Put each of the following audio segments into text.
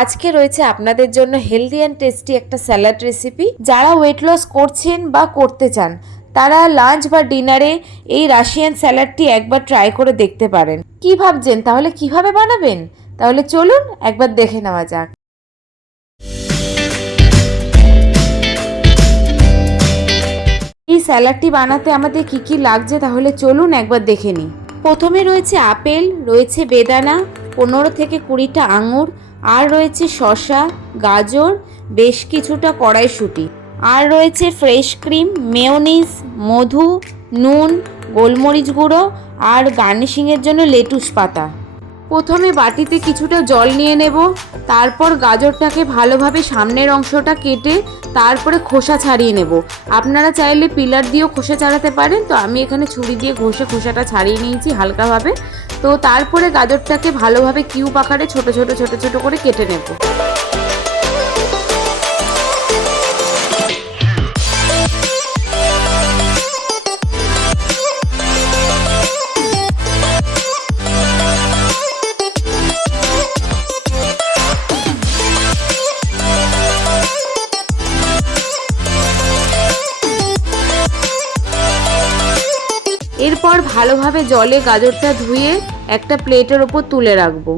আজকে রয়েছে আপনাদের জন্য হেলদি অ্যান্ড টেস্টি একটা স্যালাড রেসিপি। যারা ওয়েট লস করছেন বা করতে চান তারা লাঞ্চ বা ডিনারে এই রাশিয়ান স্যালাডটি একবার ট্রাই করে দেখতে পারেন। কি ভাবছেন তাহলে কিভাবে বানাবেন? তাহলে চলুন একবার দেখে নেওয়া যাক। এই স্যালাডটি বানাতে আমাদের কি কি লাগছে তাহলে চলুন একবার দেখে নিই। প্রথমে রয়েছে আপেল, রয়েছে বেদানা, 15 থেকে 20টা আঙুর, আর রয়েছে শসা, গাজর, বেশ কিছুটা কড়াইশুঁটি, আর রয়েছে ফ্রেশ ক্রিম, মেয়োনিজ, মধু, নুন, গোলমরিচ গুঁড়ো আর গার্নিশিংয়ের জন্য লেটুস পাতা। প্রথমে বাটিতে কিছুটা জল নিয়ে নেব, তারপর গাজরটাকে ভালোভাবে সামনের অংশটা কেটে তারপরে খোসা ছাড়িয়ে নেব। আপনারা চাইলে পিলার দিয়েও খোসা ছাড়াতে পারেন, তো আমি এখানে ছুরি দিয়ে ঘষে খোসাটা ছাড়িয়ে নিয়েছি হালকাভাবে। তো তারপরে গাজরটাকে ভালোভাবে কিউব আকারে ছোট ছোট করে কেটে নেব। এরপর ভালোভাবে জলে গাজরটা ধুয়ে একটা প্লেটের ওপর তুলে রাখবো।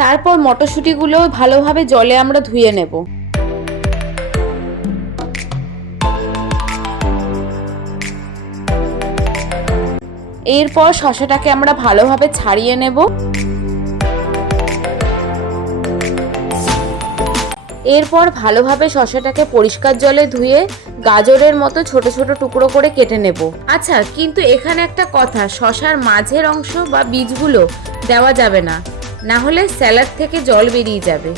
তারপর মটরশুঁটিগুলো ভালোভাবে জলে আমরা ধুয়ে নেব। এরপর শসাটাকে আমরা ভালোভাবে ছাড়িয়ে নেব। এরপর ভালোভাবে শসাটাকে পরিষ্কার জলে ধুয়ে গাজরের মতো ছোট ছোট টুকরো করে কেটে নেব। আচ্ছা, কিন্তু এখানে একটা কথা, শসার মাঝের অংশ বা বীজগুলো দেওয়া যাবে না, না হলে স্যালাড থেকে জল বেরিয়ে যাবে।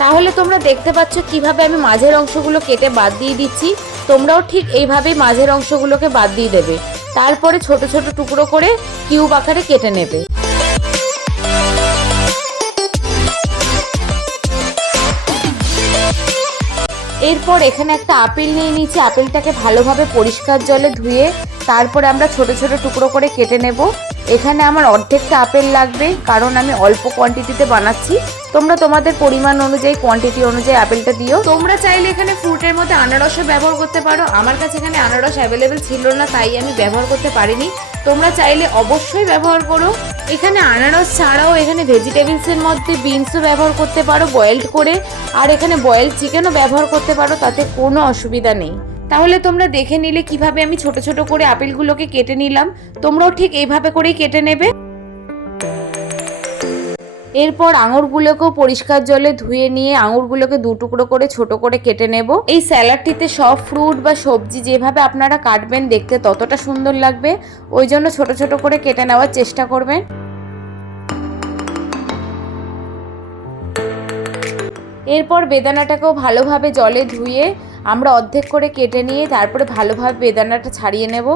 তাহলে তোমরা দেখতে পাচ্ছ কিভাবে আমি মাঝের অংশগুলো কেটে বাদ দিয়ে দিচ্ছি। তোমরাও ঠিক এইভাবেই মাঝের অংশগুলোকে বাদ দিয়ে দেবে। তারপরে ছোট ছোট টুকরো করে কিউব আকারে কেটে নেবে। এরপর এখানে একটা আপেল নিয়ে নিয়েছি। আপেলটাকে ভালোভাবে পরিষ্কার জলে ধুয়ে তারপরে আমরা ছোট ছোট টুকরো করে কেটে নেব। এখানে আমার অর্ধেকটা আপেল লাগবে, কারণ আমি অল্প কোয়ান্টিটিতে বানাচ্ছি। তোমরা তোমাদের পরিমাণ অনুযায়ী, কোয়ান্টিটি অনুযায়ী আপেলটা দিও। তোমরা চাইলে এখানে ফ্রুটের মধ্যে আনারসও ব্যবহার করতে পারো। আমার কাছে এখানে আনারস অ্যাভেলেবেল ছিল না, তাই আমি ব্যবহার করতে পারিনি। তোমরা চাইলে অবশ্যই ব্যবহার করো। এখানে আনারস ছাড়াও এখানে ভেজিটেবলসের মধ্যে বিনসও ব্যবহার করতে পারো বয়েলড করে, আর এখানে বয়েলড চিকেনও ব্যবহার করতে পারো, তাতে কোনো অসুবিধা নেই। তাহলে তোমরা দেখে নিলে কিভাবে আমি ছোট ছোট করে আপেলগুলোকে কেটে নিলাম। তোমরাও ঠিক এইভাবে করেই কেটে নেবে। এরপর আঙুরগুলোকেও পরিষ্কার জলে ধুয়ে নিয়ে আঙুরগুলোকে 2 টুকরো করে ছোট করে কেটে নেব। এই স্যালাডটিতে সব ফ্রুট বা সবজি যেভাবে আপনারা কাটবেন দেখতে ততটা সুন্দর লাগবে, ওই জন্য ছোট ছোট করে কেটে নেওয়ার চেষ্টা করবেন। এরপর বেদানাটাকেও ভালোভাবে জলে ধুয়ে আমরা অর্ধেক করে কেটে নিয়ে তারপরে ভালোভাবে বেদানাটা ছাড়িয়ে নেব।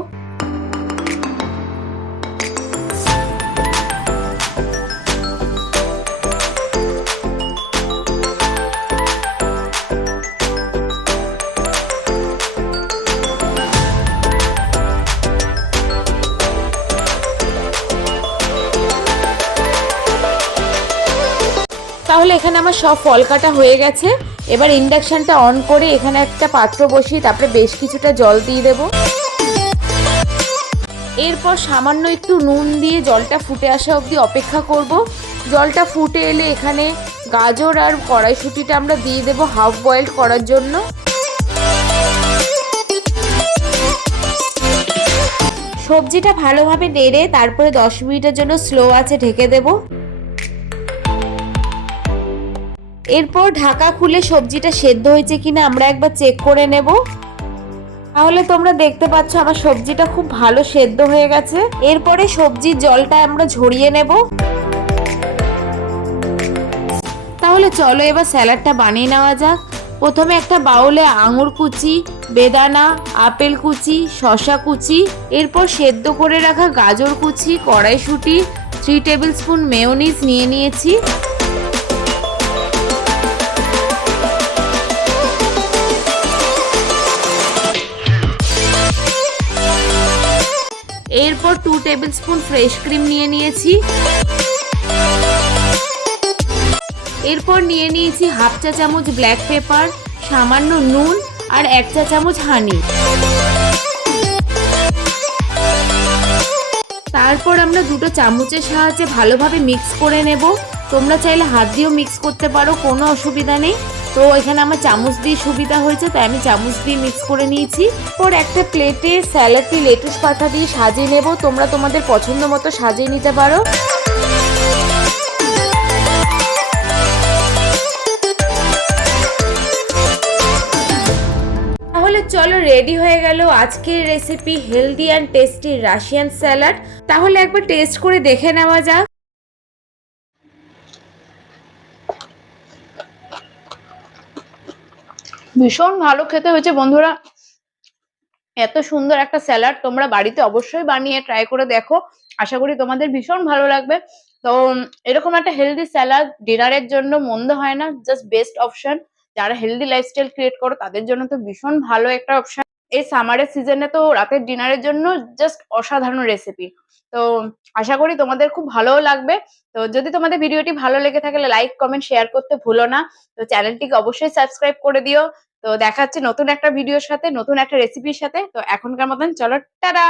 তাহলে এখানে আমার সব ফল কাটা হয়ে গেছে। এবার ইন্ডাকশনটা অন করে এখানে একটা পাত্র বসিয়ে তারপরে বেশ কিছুটা জল দিয়ে দেব। এরপর সামান্য একটু নুন দিয়ে জলটা ফুটে আসা অবধি অপেক্ষা করব। জলটা ফুটে এলে এখানে গাজর আর কড়াইশুঁটিটা আমরা দিয়ে দেব হাফ বয়েলড করার জন্য। সবজিটা ভালোভাবে নেড়ে তারপরে 10 মিনিটের জন্য স্লো আঁচে ঢেকে দেব। এরপর ঢাকা খুলে সবজিটা সেদ্ধ হয়েছে কিনা আমরা একবার চেক করে নেব। তাহলে তোমরা দেখতে পাচ্ছ আমার সবজিটা খুব ভালো সেদ্ধ হয়ে গেছে। এরপরে সবজির জলটা আমরা ঝরিয়ে নেব। তাহলে চলো এবার স্যালাডটা বানিয়ে নেওয়া যাক। প্রথমে একটা বাউলে আঙুর কুচি, বেদানা, আপেল কুচি, শসা কুচি, এরপর সেদ্ধ করে রাখা গাজর কুচি, কড়াইশুঁটি, 3 টেবিল স্পুন মেয়োনিজ নিয়ে নিয়েছি। এরপর 2 টেবিল স্পুন ফ্রেশ ক্রিম নিয়ে নিয়েছি। এরপর নিয়ে নিয়েছি হাফ চা চামচ ব্ল্যাক পেপার, সামান্য নুন আর 1 চা চামচ হানি। তারপর আমরা দুটো চামচের সাহায্যে ভালোভাবে মিক্স করে নেব। তোমরা চাইলে হাত দিয়েও মিক্স করতে পারো, কোনো অসুবিধা নেই। তো এখানে আমার চামচ দিয়ে সুবিধা হয়েছে, তাই আমি চামচ দিয়ে মিক্স করে নিয়েছি। পর একটা প্লেটে স্যালাডটি লেটুস পাতা দিয়ে সাজিয়ে নেব। তোমরা তোমাদের পছন্দ মতো সাজিয়ে নিতে পারো। তাহলে চলো, রেডি হয়ে গেল আজকের recipe healthy and tasty Russian salad. তাহলে একবার টেস্ট করে দেখে নেওয়া যাক। ভীষণ ভালো খেতে হয়েছে বন্ধুরা। এত সুন্দর একটা স্যালাড তোমরা বাড়িতে অবশ্যই বানিয়ে ট্রাই করে দেখো, আশা করি তোমাদের ভীষণ ভালো লাগবে। তো এরকম একটা হেলদি স্যালাড ডিনারের জন্য মন্দ হয় না, জাস্ট বেস্ট অপশন। যারা হেলদি লাইফস্টাইল ক্রিয়েট করো তাদের জন্য তো ভীষণ ভালো একটা অপশন। এই সামারের সিজনে তো রাতের ডিনারের জন্য জাস্ট অসাধারণ রেসিপি। তো আশা করি তোমাদের খুব ভালোও লাগবে। তো যদি তোমাদের ভিডিওটি ভালো লেগে থাকে লাইক কমেন্ট শেয়ার করতে ভুলো না। তো চ্যানেলটিকে অবশ্যই সাবস্ক্রাইব করে দিও। তো দেখা হচ্ছে নতুন একটা ভিডিওর সাথে, নতুন একটা রেসিপির সাথে। তো এখনকার মতন চলো, টাটা।